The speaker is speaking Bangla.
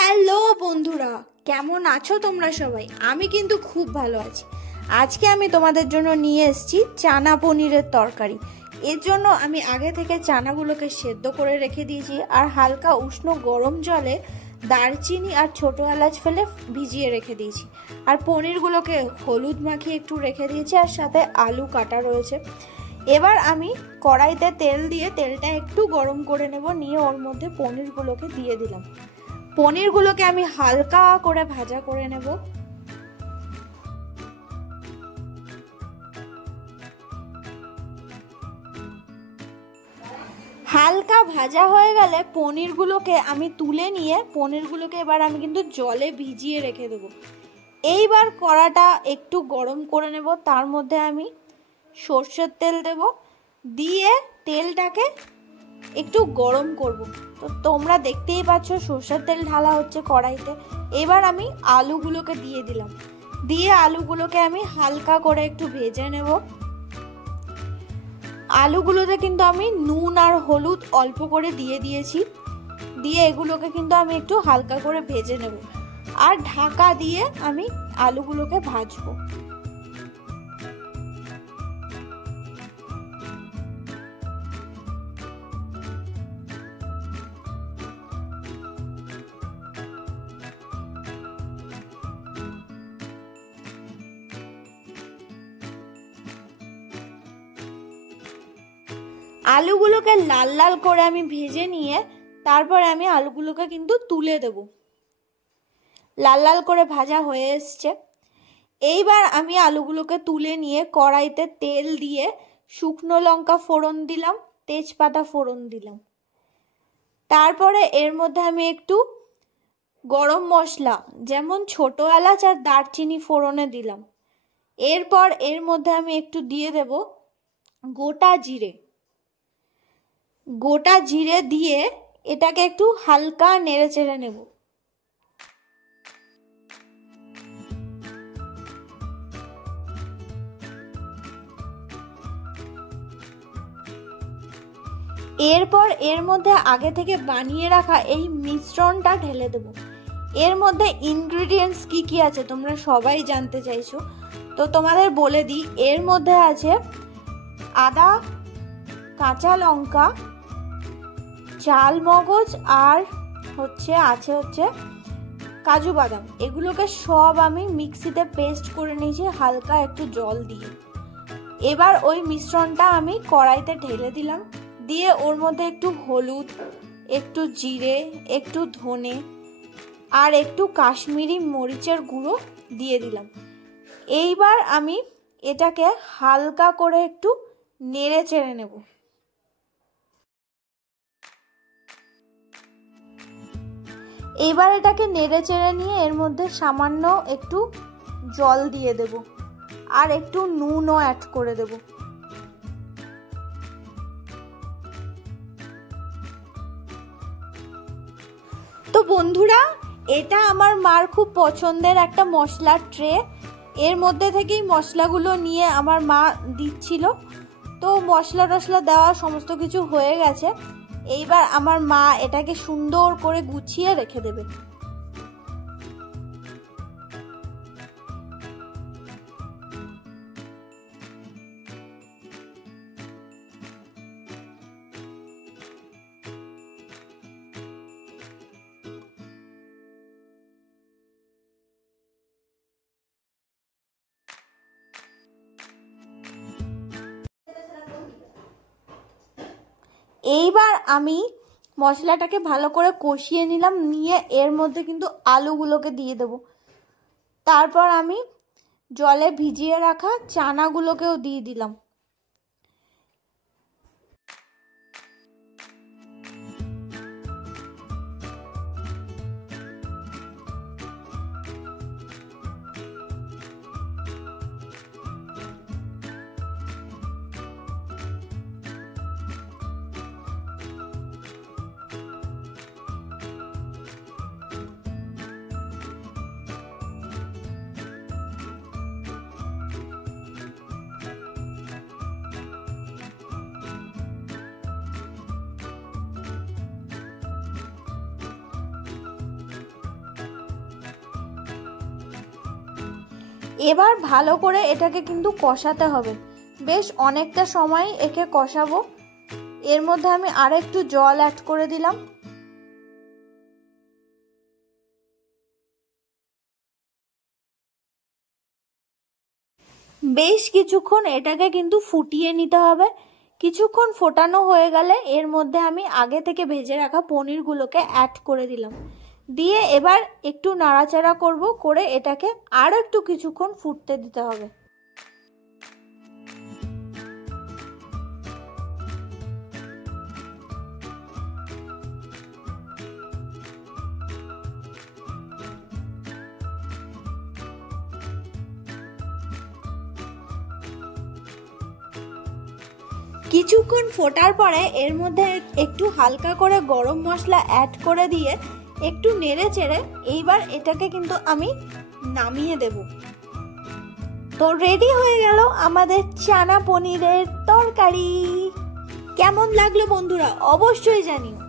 হ্যালো বন্ধুরা, কেমন আছো তোমরা সবাই? আমি কিন্তু খুব ভালো আছি। আজকে আমি তোমাদের জন্য নিয়ে এসেছি চানা পনিরের তরকারি। এর জন্য আমি আগে থেকে চানাগুলোকে সেদ্ধ করে রেখে দিয়েছি আর হালকা উষ্ণ গরম জলে দারচিনি আর ছোটো এলাচ ফেলে ভিজিয়ে রেখে দিয়েছি। আর পনিরগুলোকে হলুদ মাখিয়ে একটু রেখে দিয়েছি, আর সাথে আলু কাটা রয়েছে। এবার আমি কড়াইতে তেল দিয়ে তেলটা একটু গরম করে নেব, নিয়ে ওর মধ্যে পনিরগুলোকে দিয়ে দিলাম। পনিরগুলোকে আমি হালকা করে ভাজা করে নেব। হালকা ভাজা হয়ে গেলে পনিরগুলোকে আমি তুলে নিয়ে পনিরগুলোকে এবার আমি কিন্তু জলে ভিজিয়ে রেখে দেব। এইবার কড়াটা একটু গরম করে নেব, তার মধ্যে আমি সর্ষের তেল দেব, দিয়ে তেলটাকে একটু গরম করব। তো তোমরা দেখতেই পাচ্ছ সর্ষের তেল ঢালা হচ্ছে কড়াইতে। এবার আমি আলুগুলোকে দিয়ে দিলাম, দিয়ে আলুগুলোকে আমি হালকা করে একটু ভেজে নেব। আলুগুলোতে কিন্তু আমি নুন আর হলুদ অল্প করে দিয়ে দিয়েছি, দিয়ে এগুলোকে কিন্তু আমি একটু হালকা করে ভেজে নেব, আর ঢাকা দিয়ে আমি আলুগুলোকে ভাজবো। আলুগুলোকে লাল লাল করে আমি ভেজে নিয়ে তারপরে আমি আলুগুলোকে কিন্তু তুলে দেব। লাল লাল করে ভাজা হয়ে এসছে। এইবার আমি আলুগুলোকে তুলে নিয়ে কড়াইতে তেল দিয়ে শুকনো লঙ্কা ফোড়ন দিলাম, তেজপাতা ফোড়ন দিলাম। তারপরে এর মধ্যে আমি একটু গরম মশলা যেমন ছোটো এলাচ আর দারচিনি ফোড়নে দিলাম। এরপর এর মধ্যে আমি একটু দিয়ে দেব গোটা জিরে। গোটা জিরে দিয়ে এটাকে একটু হালকা নেড়ে চেড়ে নেব। এরপর এর মধ্যে আগে থেকে বানিয়ে রাখা এই মিশ্রণটা ঢেলে দেব। এর মধ্যে ইনগ্রিডিয়েন্টস কি কি আছে তোমরা সবাই জানতে চাইছো, তো তোমাদের বলে দিই। এর মধ্যে আছে আদা, কাঁচা লঙ্কা, চাল মগজ, আর আছে কাজু বাদাম। এগুলোকে সব আমি মিক্সিতে পেস্ট করে নিয়েছি হালকা একটু জল দিয়ে। এবার ওই মিশ্রণটা আমি কড়াইতে ঢেলে দিলাম, দিয়ে ওর মধ্যে একটু হলুদ, একটু জিরে, একটু ধনে আর একটু কাশ্মীরি মরিচের গুঁড়ো দিয়ে দিলাম। এইবার আমি এটাকে হালকা করে একটু নেড়ে চেড়ে নেব। এইবার এটাকে নেড়ে চেড়ে নিয়ে এর মধ্যে সামান্য একটু জল দিয়ে দেব, আর একটু নুনও অ্যাড করে দেব। তো বন্ধুরা, এটা আমার মার খুব পছন্দের একটা মশলার ট্রে। এর মধ্যে থেকেই মশলাগুলো নিয়ে আমার মা দিচ্ছিল। তো মশলা টশলা দেওয়া সমস্ত কিছু হয়ে গেছে। এইবার আমার মা এটাকে সুন্দর করে গুছিয়ে রেখে দেবে। এইবার আমি মশলাটাকে ভালো করে কষিয়ে নিলাম, নিয়ে এর মধ্যে কিন্তু আলুগুলোকে দিয়ে দেব। তারপর আমি জলে ভিজিয়ে রাখা চানাগুলোকেও দিয়ে দিলাম। এবার ভালো করে এটাকে কিন্তু কষাতে হবে, বেশ অনেকটা সময় একে কষাবো। এর মধ্যে আমি আর একটু জল অ্যাড করে দিলাম। বেশ কিছুক্ষণ এটাকে কিন্তু ফুটিয়ে নিতে হবে। কিছুক্ষণ ফোটানো হয়ে গেলে এর মধ্যে আমি আগে থেকে ভেজে রাখা পনিরগুলোকে অ্যাড করে দিলাম। দিয়ে এবার একটু নাড়াচাড়া করব, করে এটাকে আরও একটু কিছুক্ষণ ফুটতে দিতে হবে। কিছুক্ষণ ফোটার পরে এর মধ্যে একটু হালকা করে গরম মশলা অ্যাড করে দিয়ে একটু নেড়ে চেড়ে এইবার এটাকে কিন্তু আমি নামিয়ে দেব। তো রেডি হয়ে গেল আমাদের চানা পনিরের তরকারি। কেমন লাগলো বন্ধুরা অবশ্যই জানিও।